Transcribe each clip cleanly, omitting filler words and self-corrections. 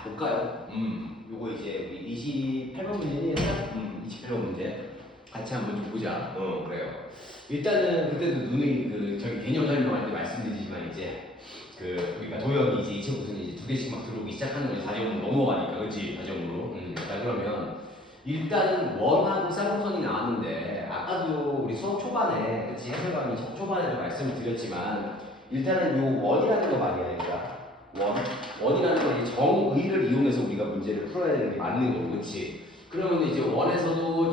자, 볼까요? 요거 이제 우리 28번 문제니? 28번 문제. 같이 한번 좀 보자. 그래요. 일단은 그때도 저기 개념 설명할 때 말씀드리지만 이제 우리가 도형이 이제 무슨 이제 두 개씩 막 들어오기 시작하는 거지. 과정으로 넘어가니까. 그렇지? 과정으로. 자, 그러면 일단은 원하고 쌍곡선이 나왔는데 아까도 우리 수업 초반에 그치? 해설감이 초반에도 말씀을 드렸지만 일단은 요 원이라는 거 말이야. 그러니까 원이라는 건 이제 정의를 이용해서 우리가 문제를 풀어야 되는 게 맞는 거고, 그렇지? 그러면 이제 원에서도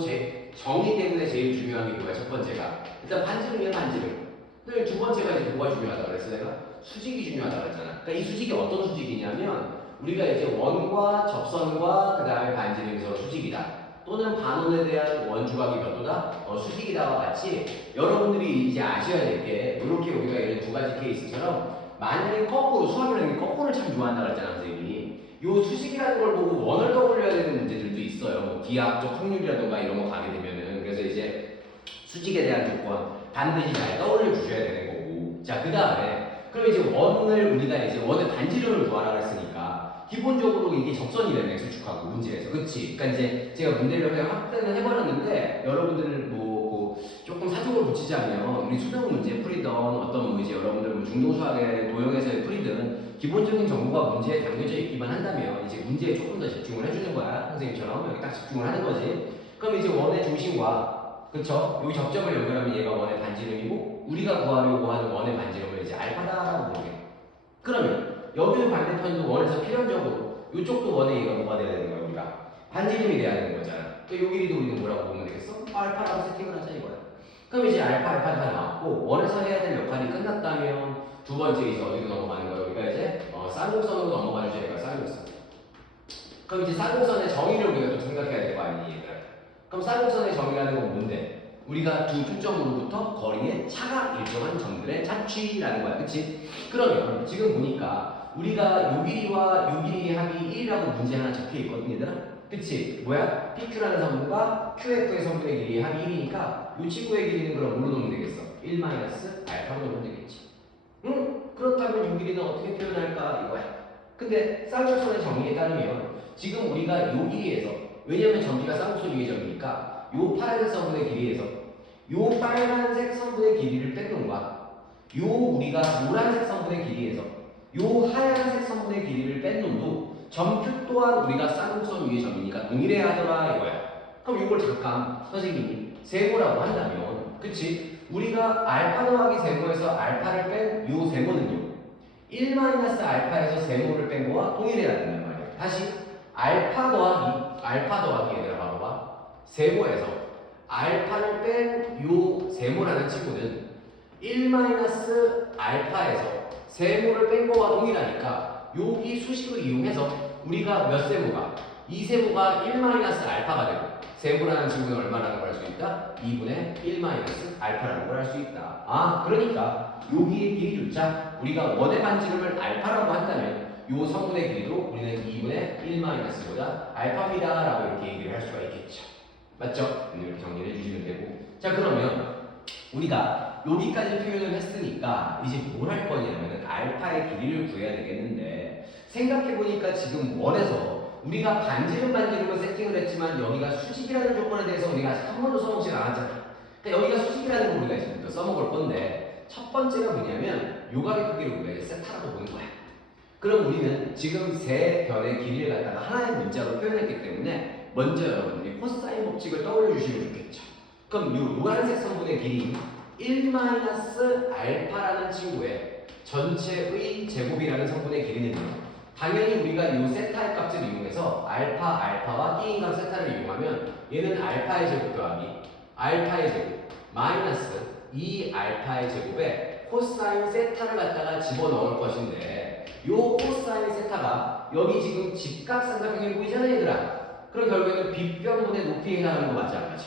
정의 때문에 제일 중요한 게 뭐야? 첫 번째가 일단 반지름이야, 반지름. 그리고 두 번째가 이제 뭐가 중요하다 그랬어 내가? 수직이 중요하다 그랬잖아. 그러니까 이 수직이 어떤 수직이냐면 우리가 이제 원과 접선과 그 다음에 반지름이 서로 수직이다. 또는 반원에 대한 원주각이 몇 도다? 수직이다와 같이 여러분들이 이제 아셔야 될 게 이렇게 우리가 이런 두 가지 케이스처럼 만약에 거꾸로 수학이라는 게 거꾸를 참 좋아한다 그랬잖아 선생님이. 요 수식이라는 걸 보고 원을 떠올려야 되는 문제들도 있어요. 뭐 비합적 확률이라던가 이런 거 가게 되면은. 그래서 이제 수직에 대한 조건 반드시 잘 떠올려 주셔야 되는 거고. 자, 그 다음에 그럼 이제 원을 우리가 이제 원의 반지름을 구하라 그랬으니까 기본적으로 이게 접선이라는 x축하고 문제에서. 그치? 그러니까 이제 제가 문제를 그냥 확대는 해버렸는데 여러분들 조금 사족을 붙이자면 우리 수능 문제 풀이던 어떤 뭐 이제 여러분들 뭐 중등수학의 도형에서의 풀이든 기본적인 정보가 문제에 담겨져 있기만 한다면 이제 문제에 조금 더 집중을 해주는 거야. 선생님처럼 여기 딱 집중을 하는 거지. 그럼 이제 원의 중심과 그쵸? 여기 접점을 연결하면 얘가 원의 반지름이고 우리가 구하려고 하는 원의 반지름을 이제 알파다라고 부르게. 그러면 여기는 반대편도 원에서 필연적으로 이쪽도 원의 얘가 뭐가 돼야 되는 거야 우리가? 반지름이 돼야 되는 거잖아. 또 요 길이도 우리는 뭐라고 보면 되겠어? 알파라고 세팅을 하자 이거야. 그럼 이제 알파 다 나왔고 원에서 해야 될 역할이 끝났다면 두 번째 이제 어디로 넘어가는 거예요? 우리가 이제 쌍곡선으로 넘어가 주니까 쌍곡선. 그럼 이제 쌍곡선의 정의를 우리가 좀 생각해야 될 거 아니니 얘들아. 그럼 쌍곡선의 정의라는 건 뭔데? 우리가 두 초점으로부터 거리의 차가 일정한 점들의 자취라는 거야. 그치? 그러면 지금 보니까 우리가 요 길이와 요 길이의 합이 1이라고 문제 하나 적혀 있거든 얘들아. 그치? 뭐야? PQ라는 성분과 QF의 성분의 길이의 합이 1이니까 이 친구의 길이는 그럼 뭘로 놓으면 되겠어? 1 알파로 놓으면 되겠지. 응? 그렇다면 이 길이는 어떻게 표현할까? 이거야. 근데 쌍곡선의 정의에 따르면 지금 우리가 이 길이에서 왜냐면 전기가 쌍곡선 위의 점이니까 이 파란색 성분의 길이에서 이 빨간색 성분의 길이를 뺀 놈과 이 우리가 노란색 성분의 길이에서 이 하얀색 성분의 길이를 뺀 놈도 점표 또한 우리가 쌍곡선 위의 점이니까 동일해야 하더라 이거야. 그럼 이걸 잠깐 선생님이 세모라고 한다면 그치? 우리가 알파 더하기 세모에서 알파를 뺀 요 세모는요 1 알파에서 세모를 뺀 거와 동일해야 된단 말이야. 다시 알파 더하기 얘들아 봐봐. 세모에서 알파를 뺀 요 세모라는 친구는 1 알파에서 세모를 뺀 거와 동일하니까 여기 수식을 이용해서 우리가 몇 세모가? 이 세모가 1 알파가 되고 세모라는 친구는 얼마라는 걸 알 수 있다? 2분의 1 알파라는 걸 알 수 있다. 아, 그러니까 여기의 길이조차 우리가 원의 반지름을 알파라고 한다면 요 성분의 길이도 우리는 2분의 1-보다 알파입니다 라고 이렇게 얘기를 할 수가 있겠죠. 맞죠? 이렇게 정리를 해주시면 되고. 자, 그러면 우리가 여기까지 표현을 했으니까 이제 뭘 할 거냐면 알파의 길이를 구해야 되겠는데 생각해보니까 지금 원에서 우리가 반지름을 세팅을 했지만 여기가 수직이라는 조건에 대해서 우리가 아직 한 번도 써먹지 않았잖아. 그러니까 여기가 수직이라는 걸 우리가 이제부터 써먹을 건데 첫 번째가 뭐냐면 요각의 크기를 우리가 이제 세타라고 보는 거야. 그럼 우리는 지금 세 변의 길이를 갖다가 하나의 문자로 표현했기 때문에 먼저 여러분들이 코사인 법칙을 떠올려 주시면 좋겠죠. 그럼 이 노란색 성분의 길이 1 알파라는 친구의 전체의 제곱이라는 성분의 길이는요. 당연히 우리가 이 세타의 값을 이용해서 알파와 띠인각 세타를 이용하면 얘는 알파의 제곱 더하기 알파의 제곱 마이너스 2 알파의 제곱에 코사인 세타를 갖다가 집어넣을 것인데 이 코사인 세타가 여기 지금 직각삼각형이 보이잖아요 얘들아. 그럼 결국에는 빗변분의 높이에 해당하는 거 맞지 안 맞죠?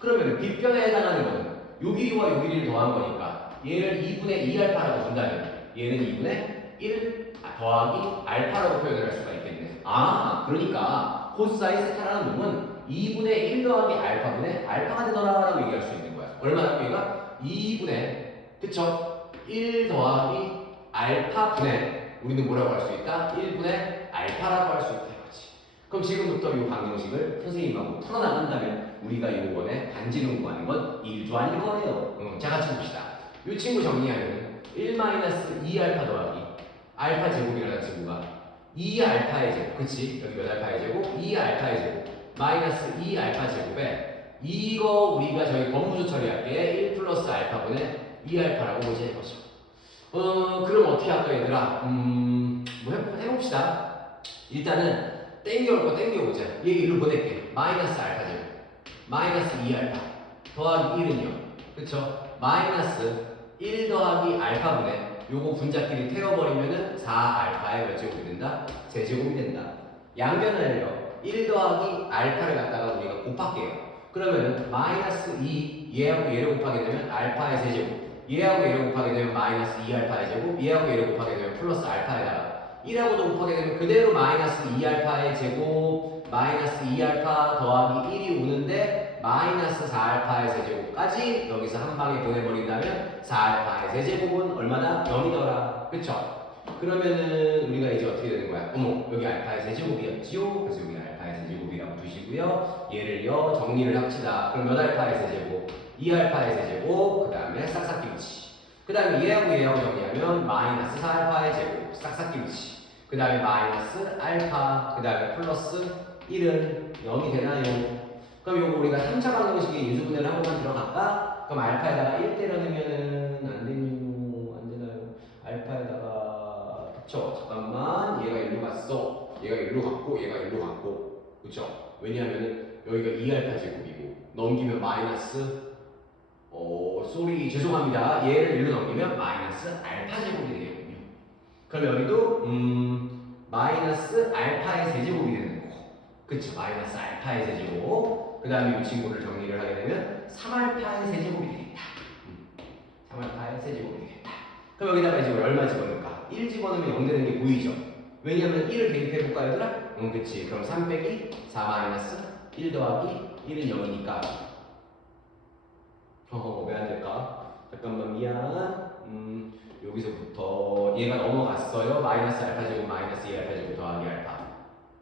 그러면 빗변에 해당하는 거는 요 길이와 요 길이를 더한 거니까 얘를 2분의 2알파라고 준다면 얘는 2분의 1 더하기 알파라고 표현을 할 수가 있겠네. 아, 그러니까 코사인 세타라는 놈은 2분의 1 더하기 알파분의 알파가 되더라라고 얘기할 수 있는 거야. 얼마나 얘가 2분의 그쵸? 1 더하기 알파분의 우리는 뭐라고 할 수 있다? 1분의 알파라고 할 수 있다 이거지. 그럼 지금부터 이 방정식을 선생님하고 풀어나간다면 우리가 요번에 반지름 구하는 건 1도 아닐 거예요. 자, 같이 봅시다. 이 친구 정리하면 1-2알파 더하기 알파 제곱이라는 친구가 2알파의 제곱, 그치? 여기 몇 알파의 제곱? 2알파의 제곱 마이너스 2알파 제곱에 이거 우리가 저희 범위수 처리할게 1 플러스 알파분의 2알파라고 보자 이거죠. 그럼 어떻게 할까 얘들아? 뭐 해봅시다. 일단은 땡겨올 거 땡겨보자. 얘 일로 보낼게. 마이너스 알파 제곱 마이너스 2알파 더하기 1은요 그쵸? 마이너스 1 더하기 알파분의 요거 분자끼리 태워버리면은 4알파의 몇 제곱이 된다? 세제곱이 된다. 양변을요 1 더하기 알파를 갖다가 우리가 곱할게요. 그러면은 마이너스 2 얘하고 얘를 곱하게 되면 알파의 세제곱 얘하고 얘를 곱하게 되면 마이너스 2알파의 제곱 얘하고 얘를 곱하게 되면 플러스 알파에다가 1하고도 곱하게 되면 그대로 마이너스 2알파의 제곱 마이너스 2알파 더하기 1이 오는데 마이너스 4알파의 세제곱까지 여기서 한 방에 보내버린다면 4알파의 세제곱은 얼마나? 0이더라. 그쵸? 그러면은 우리가 이제 어떻게 되는 거야? 어머 여기 알파의 세제곱이었지요? 그래서 여기 알파의 세제곱이라고 두시고요. 얘를요 정리를 합시다. 그럼 몇 알파의 세제곱? 2알파의 세제곱 그 다음에 싹싹김치 그 다음에 얘하고 정리하면 마이너스 4알파의 제곱 싹싹김치 그 다음에 마이너스 알파 그 다음에 플러스 1은 0이 되나요? 그럼 요거 우리가 3차 방정식의 인수분해를 한 번만 들어갈까? 그럼 알파에다가 1 때려 넣으면은 안 되나요? 알파에다가 그쵸? 잠깐만 얘가 1로 갔어 얘가 1로 갔고 얘가 1로 갔고 그쵸? 왜냐하면은 여기가 2알파 제곱이고 넘기면 마이너스 죄송합니다. 얘를 1로 넘기면 마이너스 알파 제곱이 되겠군요. 그럼 여기도 마이너스 알파의 세제곱이 되는 거고 그쵸? 마이너스 알파의 세제곱 그 다음에 이 친구를 정리를 하게 되면 3알파의 세제곱이 되겠다. 3알파의 세제곱이 되겠다. 그럼 여기다가 이제 얼마 집어넣을까? 1 집어넣으면 0 되는 게 보이죠? 왜냐면 1을 대입해볼까 얘들아? 그치. 그럼 3 빼기 4 마이너스 1 더하기 1은 0이니까 왜 안 될까? 잠깐만 미안. 여기서부터 얘가 넘어갔어요. 마이너스 알파 제곱 마이너스 2알파 제곱 더하기 알파.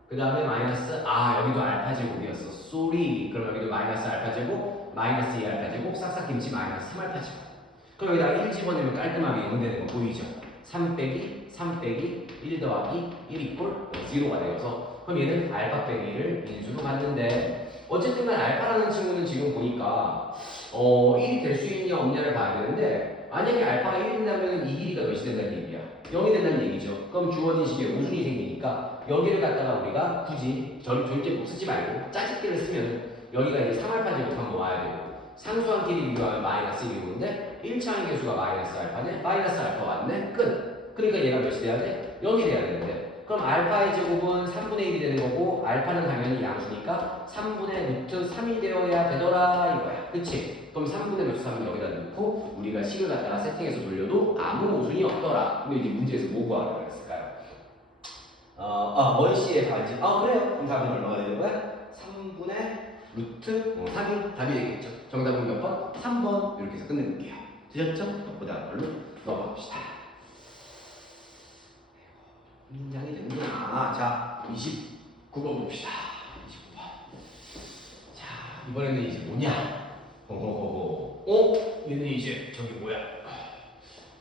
그 다음에 마이너스 여기도 알파 제곱이었어. 쏘리. 그럼 여기도 마이너스 알파 제곱 마이너스 2알파 제곱 싹싹김치 마이너스 3알파 제곱. 그럼 여기다가 1 집어넣으면 깔끔하게 0 되는 거 보이죠? 3 빼기 1 더하기 1 이꼴 0가 되어서 그럼 얘는 알파 빼기 1을 인수로 갔는데 어쨌든 간 알파라는 친구는 지금 보니까 1이 될 수 있냐 없냐를 봐야 되는데 만약에 알파가 1이 된다면 이 길이가 몇이 된다는 얘기야? 0이 된다는 얘기죠. 그럼 주어진 식에 모순이 생기니까 여기를 갖다가 우리가 굳이 절제법 쓰지 말고 짜집기를 쓰면 여기가 이제 3알파 제곱 한번 와야 되고 상수한 길이 비교하면 마이너스 1이 오는데 1차항 계수가 마이너스 알파네? 마이너스 알파 왔네? 끝! 그러니까 얘가 몇이 돼야 돼? 0이 돼야 되는데 그럼 알파의 제곱은 3분의 1이 되는 거고 알파는 당연히 양수니까 3분의 루트 3이 되어야 되더라 이거야. 그치? 그럼 3분의 루트 3을 여기다 넣고 우리가 식을 갖다가 세팅해서 돌려도 아무 모순이 없더라. 근데 이제 문제에서 뭐 구하라고 했을까요? 원C의 반지. 그래요. 그럼 답은 얼마가 되는 거야? 3분의 루트 3이 답이 되겠죠. 정답은 몇 번? 3번. 이렇게 해서 끝내볼게요. 되셨죠? 보다 걸로 넘어가 봅시다. 긴장이 되는구나. 자, 29번 봅시다. 29번. 자, 이번에는 이제 뭐냐? 얘는 이제 저기 뭐야?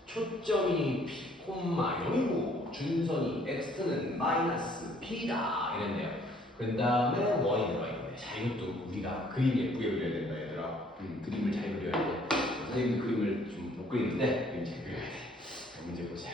초점이 P, 0이고 준선이 X는 마이너스 P다 이랬네요. 그 다음에 원이 들어있네. 자, 이것도 우리가 그림 예쁘게 그려야 된다 얘들아. 그림을 잘 그려야 돼. 선생님도 그림을 좀 못 그리는데 그림 잘 그려야 돼. 자, 문제 보자.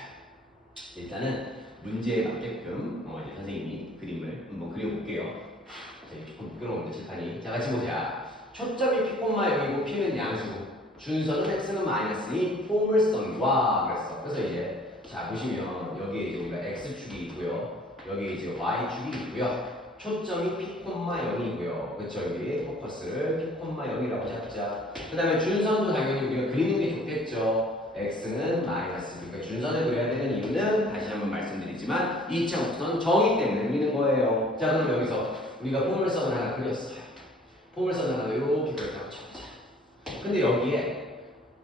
일단은 문제에 맞게끔 이제 선생님이 그림을 한번 그려볼게요. 자, 조금 부끄러운데 칠판이. 자, 같이 보자. 초점이 P, 0이고 P는 양수고 준선은 X는 마이너스인 포물선과 그랬어. 그래서 이제 자 보시면 여기에 이제 우리가 X축이 있고요. 여기에 이제 Y축이 있고요. 초점이 P, 0이고요. 그쵸? 여기 포커스를 P, 0이라고 잡자. 그 다음에 준선도 당연히 우리가 그리는 게 좋겠죠. X는 마이너스. 그러니까 준선을 그려야 되는 이유는 다시 한번 말씀드리지만 2차 곡선 정의 때문에 그리는 거예요. 자, 그럼 여기서 우리가 포물선을 하나 그렸어요. 포물선을 하나 이렇게 그렸다고 쳐보자. 근데 여기에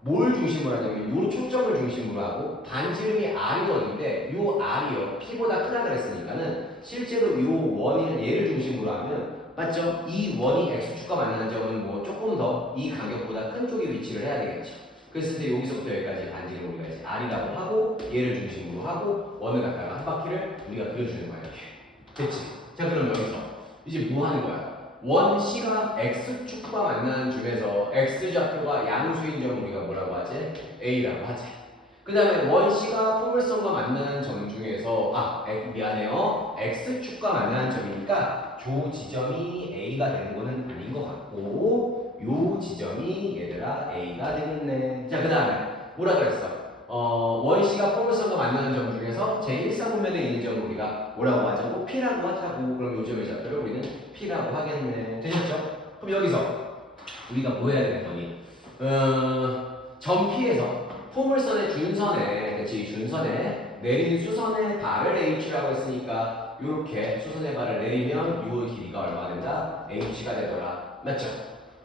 뭘 중심으로 하냐면 요 초점을 중심으로 하고 반지름이 R이 원인데 요 R이요 P보다 크다 그랬으니까는 실제로 요 원이 얘를 중심으로 하면 맞죠? 이 원이 x축과 만나는 점은 뭐 조금 더 이 간격보다 큰 쪽에 위치를 해야 되겠죠. 그랬을 때 여기서부터 여기까지 반지를 우리가 이제 r이라고 하고 얘를 중심으로 하고 원을 갖다가 한 바퀴를 우리가 그려주는 거야 이렇게. 됐지? 자 그럼 여기서 이제 뭐 하는 거야? 원 C가 x축과 만나는 중에서 x좌표가 양수인 점 우리가 뭐라고 하지? A라고 하지. 그 다음에 원 C가 포물선과 만나는 점 중에서 미안해요. x축과 만나는 점이니까 조 지점이 A가 되는 거는 아닌 것 같고 요 지점이 얘들아 A가 되겠네. 자 그 다음에 뭐라 그랬어? 원 C가 포물선과 만나는 점 중에서 제1사분면에 있는 점을 우리가 뭐라고 하자고? P라고 하자고. 그럼 요 점의 좌표를 우리는 P라고 하겠네. 되셨죠? 그럼 여기서 우리가 뭐 해야 되는 거니? 점 P에서 포물선의 준선에, 그치? 준선에 내린 수선의 발을 H라고 했으니까 이렇게 수선의 발을 내리면 요 길이가 얼마 된다? H가 되더라. 맞죠?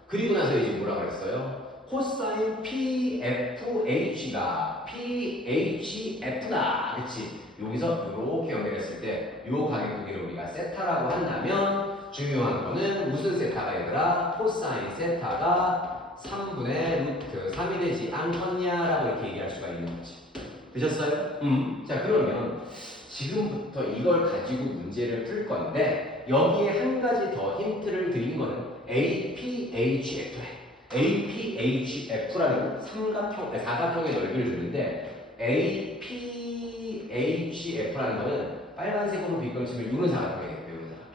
그리고 나서 이제 뭐라 그랬어요? 코사인 PFH가 PHF다. 그치? 여기서 이렇게 연결했을 때 요 가격대를 우리가 세타라고 한다면 중요한 거는 무슨 세타가 얘들아? 코사인 세타가 3분의 루트 3이 되지 않겠냐라고 이렇게 얘기할 수가 있는 거지. 되셨어요? 자 그러면 지금부터 이걸 가지고 문제를 풀 건데 여기에 한 가지 더 힌트를 드린 거는 APHF래. APHF라는 사각형의 넓이를 주는데 APHF라는 거는 빨간색으로 비껴치면 이런 사각형이겠네요. 이런 사각형.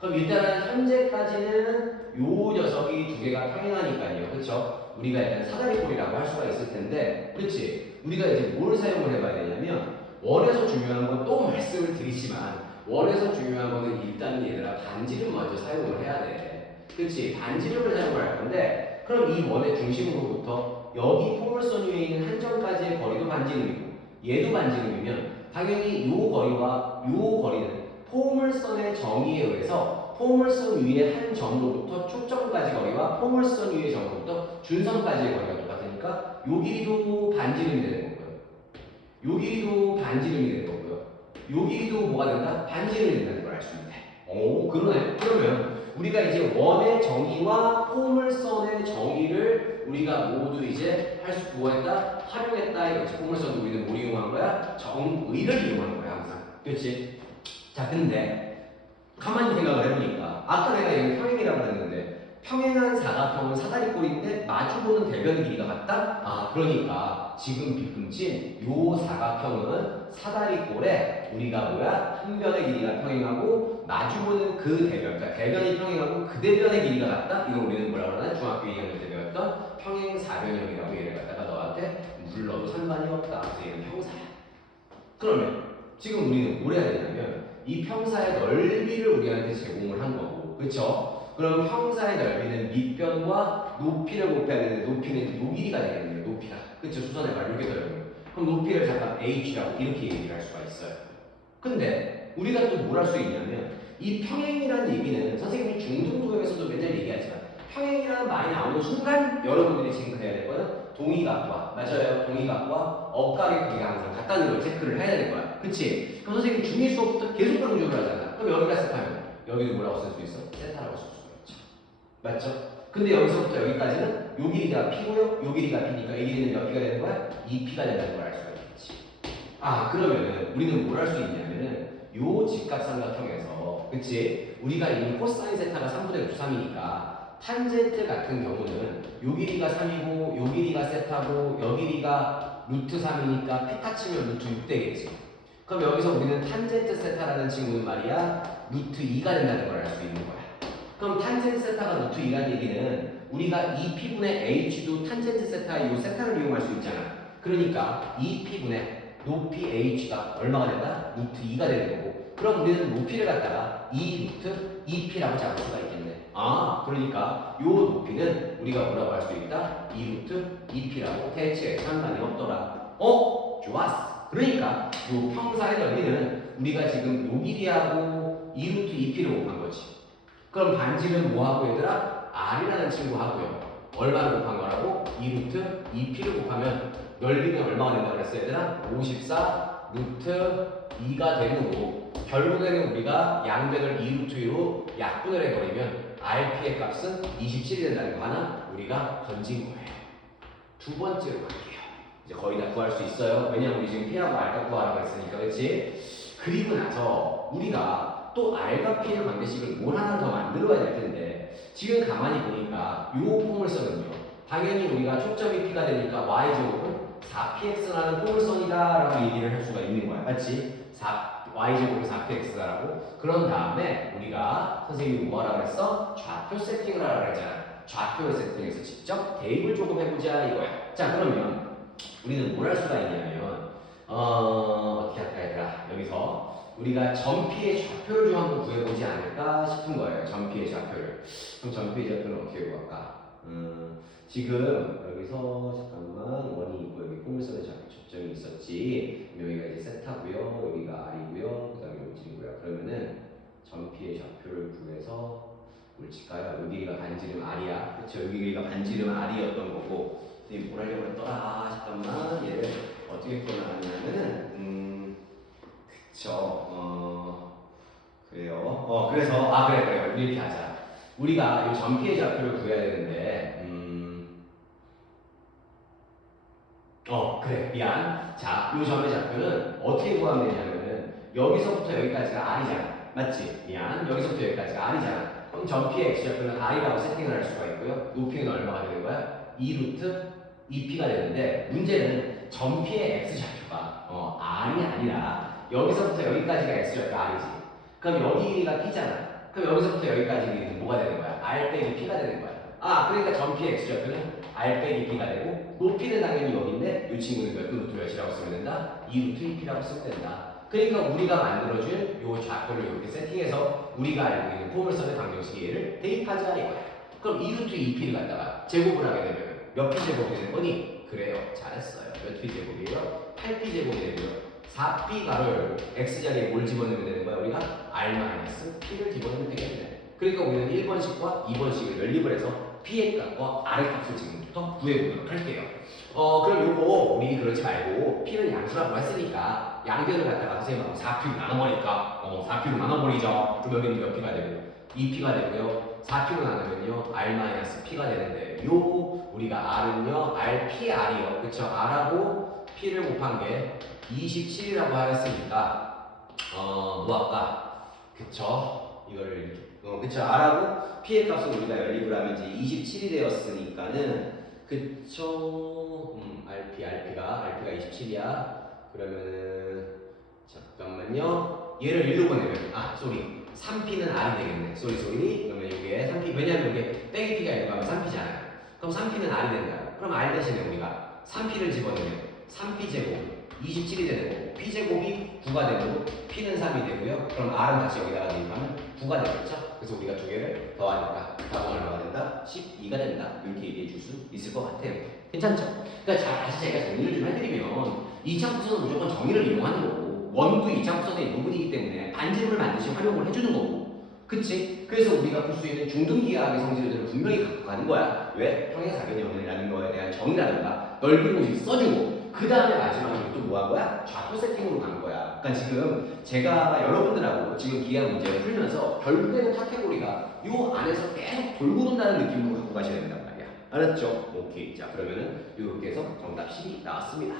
그럼 일단은 현재까지는 요 녀석이 두 개가 평행하니까요. 그쵸? 우리가 약간 사다리꼴이라고 할 수가 있을 텐데 그렇지? 우리가 이제 뭘 사용을 해봐야 되냐면 원에서 중요한 건 또 말씀을 드리지만 원에서 중요한 거는 일단 얘들아 반지름 먼저 사용을 해야 돼. 그렇지? 반지름을 사용할 건데 그럼 이 원의 중심으로부터 여기 포물선 위에 있는 한 점까지의 거리도 반지름이고 얘도 반지름이면 당연히 요 거리와 요 거리는 포물선의 정의에 의해서 포물선 위에 한 점으로부터 초점까지 거리와 포물선 위의 점으로부터 준선까지의 거리가 똑같으니까 요 길이도 반지름이 되는 거고요. 요 길이도 반지름이 되는 거고요. 요 길이도 뭐가 된다? 반지름이 된다는 걸 알 수 있네. 오, 그러네. 그러면 우리가 이제 원의 정의와 포물선의 정의를 우리가 모두 이제 뭐했다? 활용했다. 이거지. 포물선도 우리는 뭘 이용한 거야? 정의를 이용한 거야, 항상. 그렇지? 자, 근데 가만히 생각을 해보니까 아까 내가 여기 평행이라고 그랬는데 평행한 사각형은 사다리꼴인데 마주보는 대변 길이가 같다? 그러니까 지금 빗금친 요 사각형은 사다리꼴에 우리가 뭐야? 한 변의 길이가 평행하고 마주보는 그 대변, 그러니까 대변이 평행하고 그 대변의 길이가 같다? 이걸 우리는 뭐라고 하나? 중학교 2학년 때 배웠던 평행사변형이라고 얘를 갖다가 너한테 물러도 상관이 없다. 그래서 얘는 평사야. 그러면 지금 우리는 뭘 해야 되냐면 이 평사의 넓이를 우리한테 제공을 한 거고, 그렇죠? 그럼 평사의 넓이는 밑변과 높이를 곱해야 되는데 높이는 요 길이가 되겠네요. 높이가. 그렇죠? 수선의 발 이렇게 넓은. 그럼 높이를 잠깐 h라고 이렇게 얘기를 할 수가 있어요. 근데 우리가 또 뭘 할 수 있냐면 이 평행이라는 얘기는 선생님이 중등도형에서도 맨날 얘기하지만 평행이라는 말이 나오는 순간 여러분들이 체크해야 될 거는 동의각과, 맞아요, 동의각과 억각의 크기가 항상 같다는 걸 체크를 해야 되는 거야. 그치? 그럼 선생님이 중2 수업부터 계속 강조를 하잖아. 그럼 여기가 세타면 여기도 뭐라고 쓸 수 있어? 세타라고 쓸 수가 있죠. 맞죠? 근데 여기서부터 여기까지는 요 길이가 P고요, 요 길이가 P니까 이 길이는 몇 P가 되는 거야? 2P가 된다는 걸 알 수가 있겠지. 그러면은 우리는 뭘 할 수 있냐면은 요 직각삼각형에서, 그치? 우리가 이미 코사인 세타가 3분의 루트 3이니까 탄젠트 같은 경우는 요 길이가 3이고 요 길이가 세타고 요 길이가 루트 3이니까 피타 치면 루트 6 되겠지. 그럼 여기서 우리는 탄젠트 세타라는 친구는 말이야 루트 2가 된다는 걸 알 수 있는 거야. 그럼 탄젠트 세타가 루트 2라는 얘기는 우리가 2p분의 h도 탄젠트 세타 요 세타를 이용할 수 있잖아. 그러니까 2p분의 높이 h가 얼마가 된다? 루트 2가 되는 거고, 그럼 우리는 높이를 갖다가 2 루트 2p라고 잡을 수가 있겠네. 그러니까 요 높이는 우리가 뭐라고 할 수 있다? 2 루트 2p라고 대체 상관이 없더라. 좋았어. 그러니까 요 평사의 넓이는 우리가 지금 요 길이하고 2 루트 2p를 곱한 거지. 그럼 반지는 뭐하고 얘들아? r이라는 친구하고요. 얼마를 곱한 거라고? 2 루트 2p를 곱하면 넓이는 얼마가 된다고 그랬어 얘들아? 54 루트 2가 되므로 결국에는 우리가 양변을 2루트 2로 약분을 해버리면 RP의 값은 27이 된다는 거 하나 우리가 건진 거예요. 두 번째로 갈게요. 이제 거의 다 구할 수 있어요. 왜냐면 우리 지금 P하고 R값 구하라고 했으니까, 그렇지? 그리고 나서 우리가 또 R과 P의 관계식을 뭘 하나 더 만들어야 될 텐데 지금 가만히 보니까 이 포물선은요. 당연히 우리가 초점이 P가 되니까 Y제곱은 4px라는 포물선이다라고 얘기를 할 수가 있는 거야. 맞지? y제곱은 4px다라고. 그런 다음에 우리가 선생님이 뭐 하라고 했어? 좌표 세팅을 하라고 했잖아. 좌표 세팅에서 직접 대입을 조금 해보자 이거야. 자, 그러면 우리는 뭘 할 수가 있냐면 어떻게 할까 얘들아. 여기서 우리가 전피의 좌표를 좀 한번 구해보지 않을까 싶은 거예요. 전피의 좌표를. 그럼 전피의 좌표는 어떻게 구할까? 지금 여기서 잠깐만 원이 있고 여기 포물선의 접점이 있었지. 여기가 이제 세타고요. 여기가 R이고요. 그 다음에 요지고요. 그러면은 전피의 좌표를 구해서 뭘 칠까요? 여기 길이가 반지름 R이야. 그쵸? 여기 길이가 반지름 R이었던 거고. 근데 뭘 하려고 했더라? 잠깐만 얘를 어떻게 표현하냐면은 그쵸? 그래요. 그래서 그래 우리 이렇게 하자. 우리가 이 전피의 좌표를 구해야 되는데 그래 미안. 자, 이 점의 좌표는 어떻게 구하면 되냐면은 여기서부터 여기까지가 R이잖아. 맞지? 미안. 여기서부터 여기까지가 R이잖아. 그럼 전피의 X좌표는 R이라고 세팅을 할 수가 있고요. 높이는 얼마가 되는 거야? 2루트 2P가 되는데 문제는 전피의 X좌표가 R이 아니라 여기서부터 여기까지가 X좌표 R이지. 그럼 여기 길이가 P잖아. 그럼 여기서부터 여기까지 길이는 뭐가 되는 거야? R 빼기 P가 되는 거야. 그러니까 전피의 X좌표는 R 빼기 P가 되고 높이는 당연히 여기인데 이 친구는 몇 루트 몇이라고 쓰면 된다? 2루트 2P라고 쓰면 된다. 그러니까 우리가 만들어준 이 좌표를 이렇게 세팅해서 우리가 알고 있는 포물선의 방정식 얘를 대입하자 이거야. 그럼 2루트 2P를 갖다가 제곱을 하게 되면 몇 P 제곱이 되는 거니? 그래요. 잘했어요. 몇 P 제곱이에요? 8P 제곱이 되고요. 4P 가를 X자리에 뭘 집어넣으면 되는 거야? 우리가 R-P를 집어넣으면 되겠네. 그러니까 우리는 1번식과 2번식을 연립을 해서 P의 값과 R의 값을 지금부터 구해보도록 할게요. 그럼 요거 우리 그러지 말고 P는 양수라고 했으니까 양변을 갖다가 선생님하고 4P로 나눠버리니까 4P로 나눠버리죠. 그럼 여기는 몇 P가 되고 2P가 되고요. 4P로 나누면요 R-P가 되는데 요 우리가 R은요 RPR이요. 그쵸? R하고 P를 곱한 게 27이라고 하였으니까 뭐 할까? 그쵸? 이거를 그쵸? R하고 P의 값을 우리가 연립을 하면 이제 27이 되었으니까는 그쵸? RP가 27이야. 그러면은 잠깐만요. 얘를 1로 보내면 3P는 R이 되겠네. 쏘리. 그러면 이게 3P 왜냐면 이게 빼기 P가 1로 가면 3P잖아요. 그럼 3P는 R이 된다. 그럼 R 대신에 우리가 3P를 집어넣으면 3P 제곱 27이 되는 거고 P제곱이 9가 되고 P는 3이 되고요. 그럼 R은 다시 여기다가 대입하면 9가 되겠죠? 그래서 우리가 두 개를 더하니까 답은 얼마가 된다? 12가 된다. 이렇게 얘기해 줄 수 있을 것 같아요. 괜찮죠? 그러니까 다시 제가 정리를 좀 해드리면 2차 부선은 무조건 정의를 이용하는 거고 원도 2차 부선의 부분이기 때문에 반지름을 반드시 활용을 해주는 거고 그치? 그래서 우리가 볼 수 있는 중등기하학의 성질들을 분명히 갖고 가는 거야. 왜? 평행사변연이라는 거에 대한 정의라든가 넓은 공식 써주고 그 다음에 마지막으로 또 뭐 한 거야? 좌표 세팅으로 간 거야. 그러니까 지금 제가 여러분들하고 지금 기하 문제를 풀면서 결국에는 카테고리가 요 안에서 계속 돌고 돈다는 느낌으로 갖고 가셔야 된단 말이야. 알았죠? 오케이. 자, 그러면은 이렇게 해서 정답 C 나왔습니다.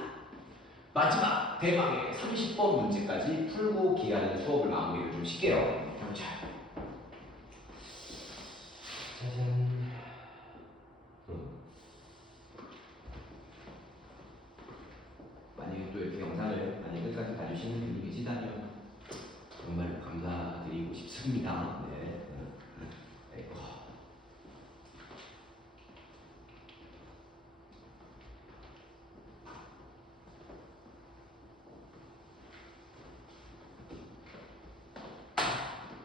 마지막 대망의 30번 문제까지 풀고 기하는 수업을 마무리를 좀 시게요. 해보자. 짜잔. 만약에 또 이렇게 영상을 끝까지 봐주시는 분이 계시다면 정말 감사드리고 싶습니다. 네. 아이고.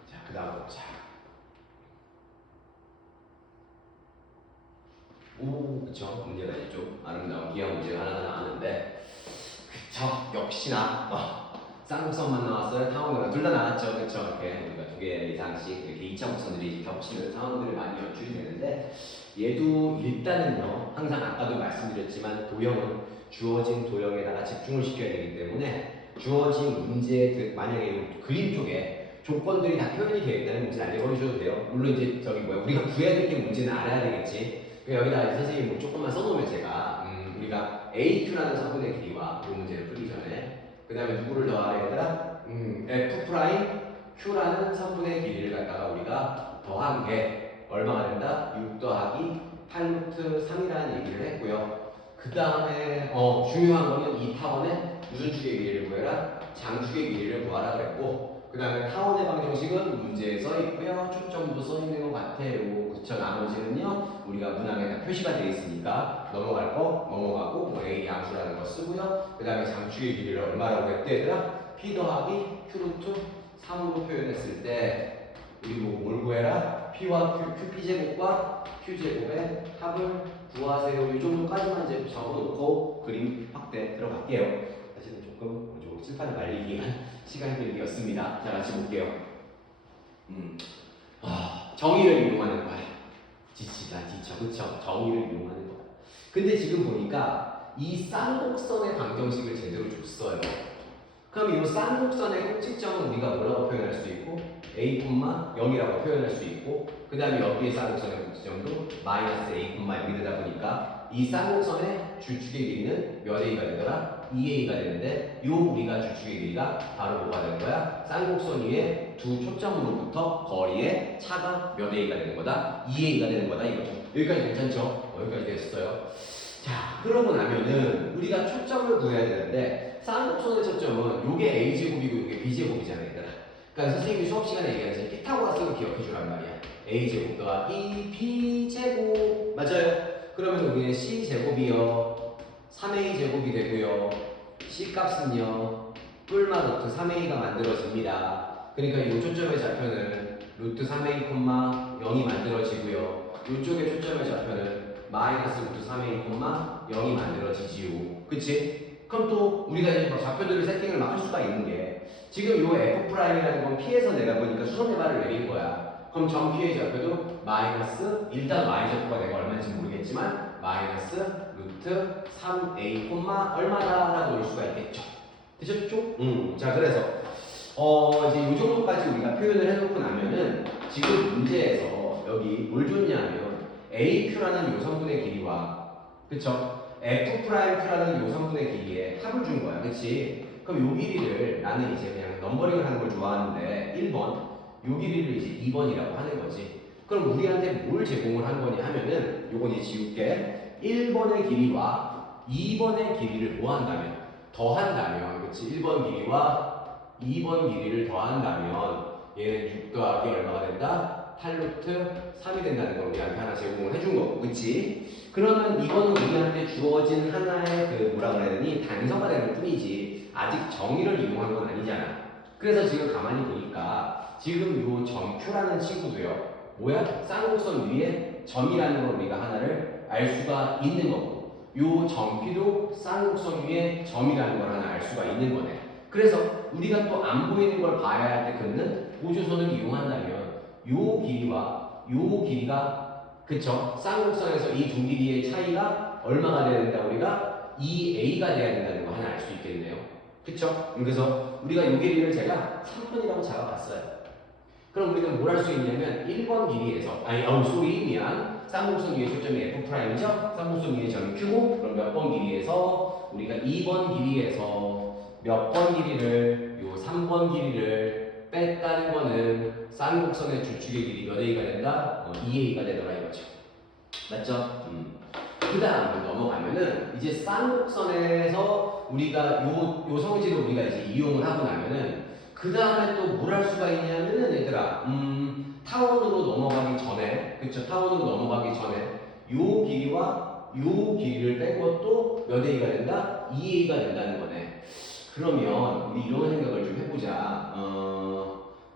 자, 그 다음 보자. 그쵸. 문제가 이제 좀 아름다운 기하 문제가 하나 나왔는데, 그쵸. 역시나, 쌍곡선만 나왔어요. 타원으로 둘 다 나왔죠. 그쵸. 이렇게 우리가 두 개 이상씩 이렇게 2차 곡선들이 겹치는 상황들을 많이 연출이 되는데, 얘도 일단은요, 항상 아까도 말씀드렸지만, 도형은 주어진 도형에다가 집중을 시켜야 되기 때문에, 주어진 문제 만약에 그림 쪽에 조건들이 다 표현이 되어 있다는 문제는 안 읽어주셔도 돼요. 물론 이제 저기 뭐야 우리가 구해야 될 게 문제는 알아야 되겠지. 여기다 선생님이 뭐 조금만 써놓으면 제가 우리가 AQ라는 성분의 길이와 이 문제를 풀기 전에 그 다음에 누구를 더하래 얘들아? F 프라임 Q라는 성분의 길이를 갖다가 우리가 더한 게 얼마가 된다? 6 더하기 8루트 3이라는 얘기를 했고요. 그 다음에 중요한 거는 이 타원의 무슨 축의 길이를 구해라? 장축의 길이를 구하라 그랬고 그 다음에 타원의 방정식은 문제에 써 있고요. 초점도 써 있는 것 같아요. 그쵸? 나머지는요 우리가 문항에 다 표시가 되어 있으니까 넘어갈 거 넘어가고 뭐 A 양수라는 거 쓰고요. 그 다음에 장축의 길이를 얼마라고 했대 얘들아? P 더하기 Q루트 3으로 표현했을 때 우리 뭘 구해라? P와 QP제곱과 Q제곱의 합을 구하세요. 이 정도까지만 이제 적어놓고 그림 확대 들어갈게요. 사실은 조금 칠판을 말리기 위한 시간 끌기였습니다. 자, 같이 볼게요. 정의를 이용하는 거야. 지치다, 지쳐. 그쵸? 정의를 이용하는 거야. 근데 지금 보니까 이 쌍곡선의 방정식을 제대로 줬어요. 그럼 이 쌍곡선의 꼭지점은 우리가 뭐라고 표현할 수 있고 A, 0이라고 표현할 수 있고 그 다음에 여기에 쌍곡선의 꼭지점도 마이너스 A, 0이 되다 보니까 이 쌍곡선의 주축의 길이는 몇 A가 되더라? 2A가 되는데 요 우리가 주축의 길이가 바로 뭐가 되는 거야? 쌍곡선 위에 두 초점으로부터 거리의 차가 몇 A가 되는 거다? 2A가 되는 거다 이거죠. 여기까지 괜찮죠? 여기까지 됐어요. 자, 그러고 나면은 우리가 초점을 구해야 되는데 쌍곡선의 초점은 요게 A제곱이고 요게 B제곱이잖아 얘들아. 그러니까 선생님이 수업 시간에 얘기하는 피타고라스를 기억해 주란 말이야. A제곱 더하기 B제곱 맞아요? 그러면 우리는 C제곱이요 3A제곱이 되고요. C값은요 뿔마 루트 3A가 만들어집니다. 그러니까 이 초점의 좌표는 루트 3A, 0이 만들어지고요. 이쪽의 초점의 좌표는 마이너스 루트 3A, 0이 만들어지지요. 그치? 그럼 또 우리가 이제 좌표들을 세팅을 막 할 수가 있는 게 지금 요 F'이라는 건 P에서 내가 보니까 수선의 발을 내린 거야. 그럼 전 P의 좌표도 마이너스 일단 Y좌표가 내가 얼마인지 모르겠지만 마이너스 루트 3A, 얼마다 라고 올 수가 있겠죠. 되셨죠? 자 그래서 이제 이 정도까지 우리가 표현을 해놓고 나면은 지금 문제에서 여기 뭘 줬냐면 AQ라는 요성분의 길이와 그쵸? F'Q라는 요성분의 길이에 합을 준 거야. 그치? 그럼 요 길이를 나는 이제 그냥 넘버링을 하는 걸 좋아하는데 1번 요 길이를 이제 2번이라고 하는 거지. 그럼 우리한테 뭘 제공을 한 거냐 하면은 요건 이제 지울게 1번의 길이와 2번의 길이를 뭐 한다면 더한다면 그치? 1번 길이와 2번 길이를 더한다면 얘는 6 더하기 얼마가 된다? 8루트 3이 된다는 걸 우리한테 하나 제공을 해준 거고 그치? 그러면 이거는 우리한테 주어진 하나의 그 뭐라 그래야 되니? 단서가 되는 뿐이지 아직 정의를 이용한 건 아니잖아. 그래서 지금 가만히 보니까 지금 요 점Q라는 친구도요 뭐야? 쌍곡선 위에 점이라는 걸 우리가 하나를 알 수가 있는 거고 요 점P도 쌍곡선 위에 점이라는 걸 하나 알 수가 있는 거네. 그래서 우리가 또 안 보이는 걸 봐야 할 때 긋는 보조선을 이용한다면 요 길이와 요 길이가 그쵸? 쌍곡선에서 이 두 길이의 차이가 얼마가 돼야 된다? 우리가 2A가 돼야 된다는 거 하나 알 수 있겠네요. 그쵸? 그래서 우리가 요 길이를 제가 3번이라고 잡아봤어요. 그럼 우리는 뭘 할 수 있냐면 1번 길이에서 미안 쌍곡선 위의 초점이 F'이죠? 쌍곡선 위의 점이 Q고 그럼 몇 번 길이에서 우리가 2번 길이에서 몇 번 길이를 요 3번 길이를 뺐다는 거는 쌍곡선의 주축의 길이 몇 A가 된다? 2A가 되더라 이거죠. 맞죠? 그 다음 넘어가면은 이제 쌍곡선에서 우리가 요 성질을 우리가 이제 이용을 하고 나면은 그 다음에 또 뭘 할 수가 있냐면은 얘들아 타원으로 넘어가기 전에 그쵸? 타원으로 넘어가기 전에 요 길이와 요 길이를 뺀 것도 몇 A가 된다? 2A가 된다는 거네. 그러면 우리 이런 생각을 좀 해보자.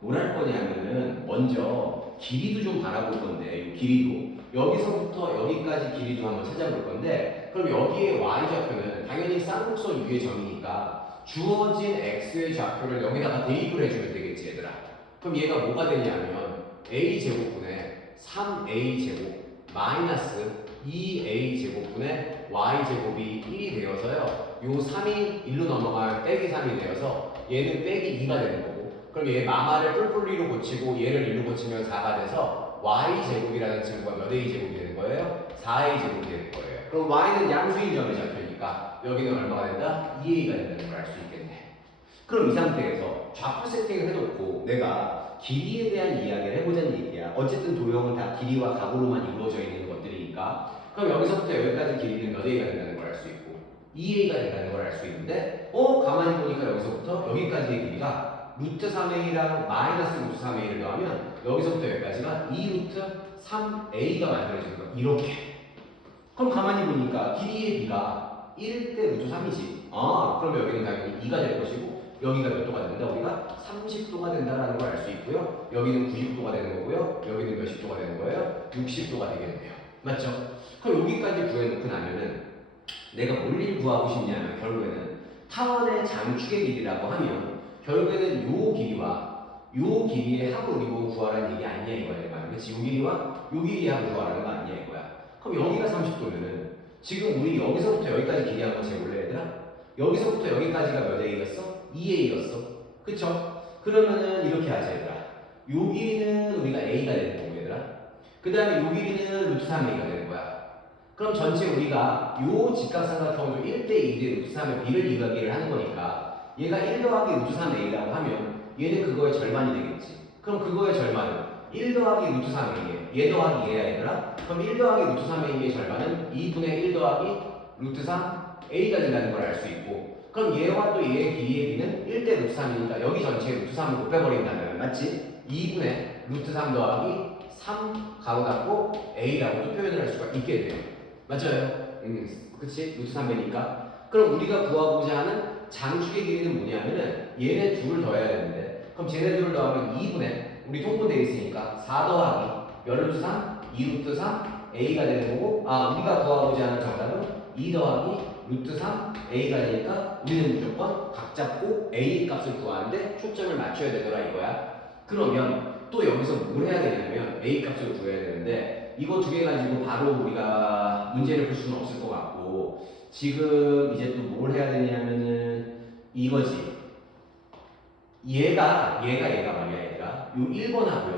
뭘 할 거냐면은 먼저 길이도 좀 바라볼 건데 이 길이도 여기서부터 여기까지 길이도 한번 찾아볼 건데 그럼 여기에 y좌표는 당연히 쌍곡선 위의 점이니까 주어진 x의 좌표를 여기다가 대입을 해주면 되겠지 얘들아. 그럼 얘가 뭐가 되냐면 a제곱분의 3a제곱 마이너스 2a제곱분의 y제곱이 1이 되어서요. 요 3이 1로 넘어가면 빼기 3이 되어서 얘는 빼기 2가 되는 거고, 그럼 얘 마마를 뿔뿔이로 고치고 얘를 1로 고치면 4가 돼서 y제곱이라는 친구가 몇 a제곱이 되는 거예요? 4a제곱이 되는 거예요. 그럼 y는 양수인 점의 좌표니까 여기는 얼마가 된다? 2a가 된다는 걸 알 수 있겠네. 그럼 이 상태에서 좌표 세팅을 해놓고 내가 길이에 대한 이야기를 해보자는 얘기야. 어쨌든 도형은 다 길이와 각으로만 이루어져 있는 것들이니까. 그럼 여기서부터 여기까지 길이는 몇 a가 된다는 걸 알 수 있고 2a가 된다는 걸 알 수 있는데 가만히 보니까 여기서부터 여기까지의 길이가 루트 3a랑 마이너스 루트 3a를 더하면 여기서부터 여기까지가 2 루트 3a가 만들어지는 거야. 이렇게. 그럼 가만히 보니까 길이의 b가 1대 루트 3이지. 그럼 여기는 당연히 2가 될 것이고 여기가 몇 도가 된다? 우리가 30도가 된다라는 걸 알 수 있고요. 여기는 90도가 되는 거고요. 여기는 몇십 도가 되는 거예요? 60도가 되겠네요. 맞죠? 그럼 여기까지 구해놓고 나면은 내가 뭘 구하고 싶냐면 결국에는 타원의 장축의 길이라고 하면 결국에는 요 길이와 요 길이의 합을 이루고 구하라는 얘기 아니냐 이거야. 그렇지? 요 길이와 요 길이의 합을 구하라는 거 아니냐 이거야. 그럼 여기가 30도면은 지금 우리 여기서부터 여기까지 길이 한번 재볼래 얘들아? 여기서부터 여기까지가 몇 a였어? 2a였어. 그쵸? 그러면은 이렇게 하자 얘들아. 요 길이는 우리가 a가 되는 거고 얘들아. 그 다음에 요 길이는 루트 3a가 되는 거야. 그럼 전체 우리가 요 직각삼각형도 1대2대 루트 3의 b를 이루기를 하는 거니까 얘가 1 더하기 루트 3a라고 하면 얘는 그거의 절반이 되겠지. 그럼 그거의 절반은 1 더하기 루트 3a, 얘 더하기 얘야 얘들아. 그럼 1 더하기 루트 3a의 절반은 2분의 1 더하기 루트 3a가 된다는 걸 알 수 있고, 그럼 얘와 또 얘의 길이의 b는 1대 루트 3이니까 여기 전체에 루트 3을 곱해버린다면 맞지? 2분의 루트 3 더하기 3 가로 닫고 a라고 또 표현을 할 수가 있게 돼요. 맞아요? 그치? 루트 3배니까. 그럼 우리가 구하고자 하는 장축의 길이는 뭐냐면은 얘네 둘을 더해야 되는데, 그럼 쟤네 둘을 더하면 2분의 우리 통분되어 있으니까 4 더하기 몇 루트 3? 2 루트 3 a가 되는 거고, 우리가 구하고자 하는 정답은 2 더하기 루트 3 a가 되니까 우리는 무조건 각 잡고 a 값을 구하는데 초점을 맞춰야 되더라 이거야. 그러면 또 여기서 뭘 해야 되냐면 a 값을 구해야 되는데, 이거 두 개 가지고 바로 우리가 문제를 풀 수는 없을 것 같고, 지금 이제 또 뭘 해야 되냐면은 이거지. 얘가 말이야 얘가 요 1번하고요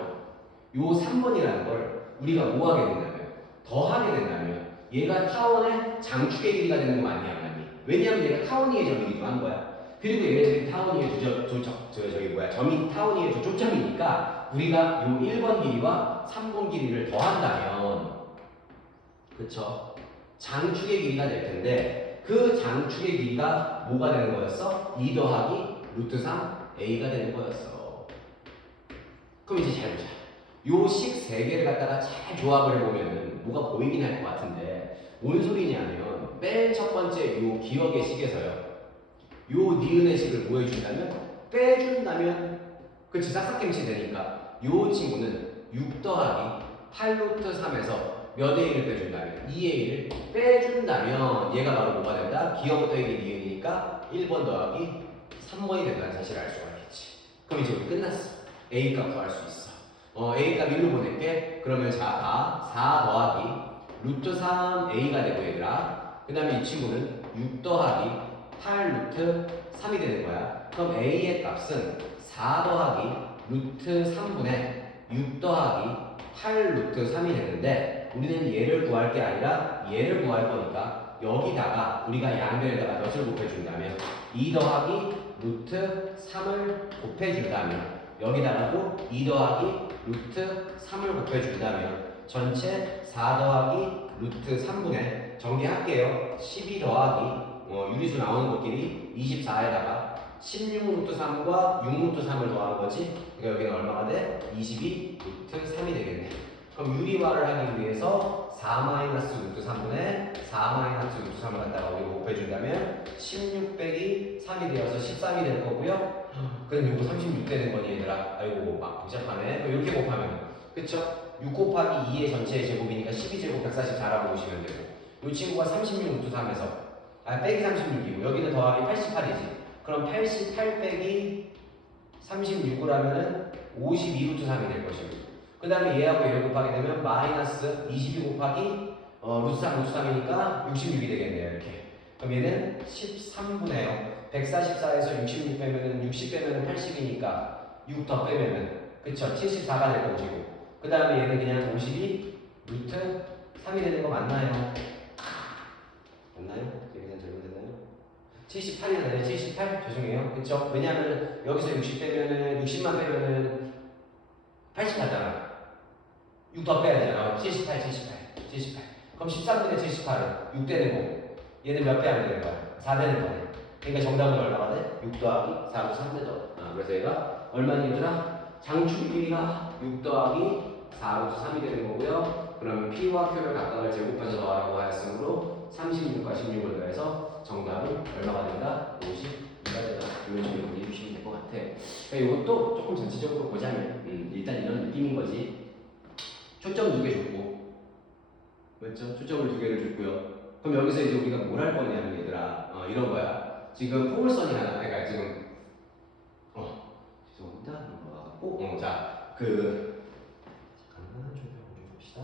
요 3번이라는 걸 우리가 뭐 하게 된다면, 더하게 된다면 얘가 타원의 장축의 길이가 되는 거 맞니 안 맞니? 왜냐면 얘가 타원 위의 점이기도 한 거야. 그리고 얘네들이 타원 위의 점이 타원 위의 조점이니까 우리가 요 1번 길이와 3번 길이를 더한다면, 그쵸? 장축의 길이가 될 텐데 그 장축의 길이가 뭐가 되는 거였어? 2 더하기 루트 3a가 되는 거였어. 그럼 이제 잘 보자. 요 식 3개를 갖다가 잘 조합을 해보면은 뭐가 보이긴 할 것 같은데, 뭔 소리냐면 맨 첫 번째 요 기억의 식에서요, 요 니은의 식을 뭐 해준다면? 빼준다면, 그치? 싹싹김치 되니까 요 친구는 6 더하기 8 루트 3에서 몇 a를 빼준다면? 2a를 빼준다면 얘가 바로 뭐가 된다? 기억부터 이게 니은이니까 1번 더하기 3번이 된다는 사실을 알 수가 있겠지. 그럼 이제 우리 끝났어. a 값 더할 수 있어. a 값 1로 보낼게. 그러면 자, 4 더하기 루트 3a가 되고 얘들아. 그 다음에 이 친구는 6 더하기 8 루트 3이 되는 거야. 그럼 a의 값은 4 더하기 루트 3분의 6 더하기 8 루트 3이 되는데, 우리는 얘를 구할 게 아니라 얘를 구할 거니까 여기다가 우리가 양변에다가 몇을 곱해준다면 2 더하기 루트 3을 곱해준다면, 여기다가도 2 더하기 루트 3을 곱해준다면 전체 4 더하기 루트 3분의 전개할게요. 12 더하기 유리수 나오는 것끼리 24에다가 16 루트 3과 6 루트 3을 더하는 거지. 그러니까 여기는 얼마가 돼? 22 루트 3이 되겠네. 그럼 유리화를 하기 위해서 4 마이너스 루트 3분의 4 마이너스 루트 3을 갖다가 우리가 곱해준다면 16 빼기 3이 되어서 13이 될 거고요. 그럼 요거 36 되는 거니 얘들아. 아이고 막 복잡하네. 이렇게 곱하면, 그쵸? 6 곱하기 2의 전체의 제곱이니까 12제곱 144라고 보시면 되고, 이 친구가 36 루트 3에서 빼기 36이고 여기는 더하기 88이지. 그럼 88 빼기 36을 하면은 52 루트 3이 될 것이고, 그 다음에 얘하고 얘를 곱하게 되면 마이너스 22 곱하기 루트 3, 루트 3이니까 66이 되겠네요. 이렇게. 그럼 얘는 13분의 0. 144에서 66 빼면은 60 빼면은 80이니까 6 더 빼면은 그쵸? 74가 될 거지고. 그 다음에 얘는 그냥 52 루트 3이 되는 거 맞나요? 맞나요? 계산 잘못됐나요? 78이 되나요? 78? 죄송해요. 그쵸? 왜냐하면 여기서 60 빼면은 60만 빼면은 80 나잖아. 6 더 빼야 되잖아. 78, 78, 78. 그럼 13분의 78은 6 되는 거고 얘는 몇 배 안 되는 거야? 4 되는 거네. 그러니까 정답은 얼마가 돼? 6 더하기 4로 3 되죠. 그래서 얘가 얼마니 얘들아? 장축 길이가 6 더하기 4루트 3이 되는 거고요. 그러면 P와 Q를 각각을 제곱해서 더하라고 하였으므로 36과 16을 더해서 정답은 얼마가 된다? 52가 된다. 이런 식으로 정리해 주시면 될 것 같아. 그러니까 이것도 조금 전체적으로 보자면 일단 이런 느낌인 거지. 초점 2개 줬고, 맞죠? 초점을 2개를 줬고요. 그럼 여기서 이제 우리가 뭘 할 거냐면 얘들아, 이런 거야. 지금 포물선이 하나, 그러니까 지금 죄송합니다. 넘어가고, 자, 잠깐만 좀 봅시다.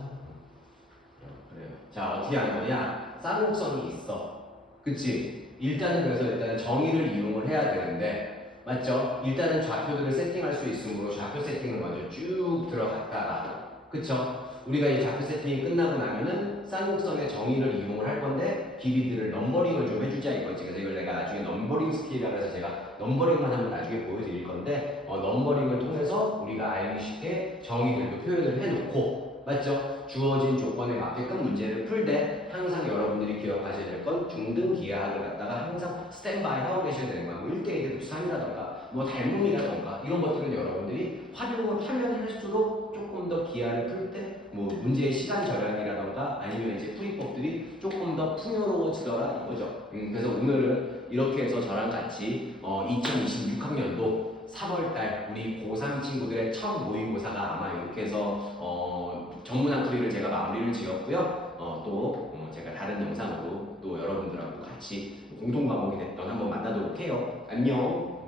그래요. 자, 어떻게 하는 거냐? 쌍곡선이 있어. 그치? 일단은 정의를 이용을 해야 되는데, 맞죠? 일단은 좌표들을 세팅할 수 있으므로 좌표 세팅을 먼저 쭉 들어갔다가, 그쵸? 우리가 이 좌표 세팅이 끝나고 나면은 쌍곡선의 정의를 이용을 할 건데 길이들을 넘버링을 좀 해주자 이거지. 그래서 이걸 내가 나중에 넘버링 스킬이라고 해서 제가 넘버링만 한번 나중에 보여드릴 건데 넘버링을 통해서 우리가 알기 쉽게 정의들도 표현을 해놓고, 맞죠? 주어진 조건에 맞게끔 문제를 풀 때 항상 여러분들이 기억하셔야 될 건 중등 기하학을 갖다가 항상 스탠바이 하고 계셔야 되는 거야. 뭐 1대1 루트3이라던가 뭐 닮음이라던가 이런 것들은 여러분들이 활용을 하면 할수록 조금 더 기하를 풀 때 뭐 문제의 시간 절약이라던가 아니면 이제 풀이법들이 조금 더 풍요로워지더라 이거죠. 그래서 오늘은 이렇게 해서 저랑 같이 2026학년도 3월달 우리 고3 친구들의 첫 모의고사가 아마 이렇게 해서 정문학 풀이를 제가 마무리를 지었고요. 또 제가 다른 영상으로 또 여러분들하고 같이 공통 과목이 됐던 한번 만나도록 해요. 안녕.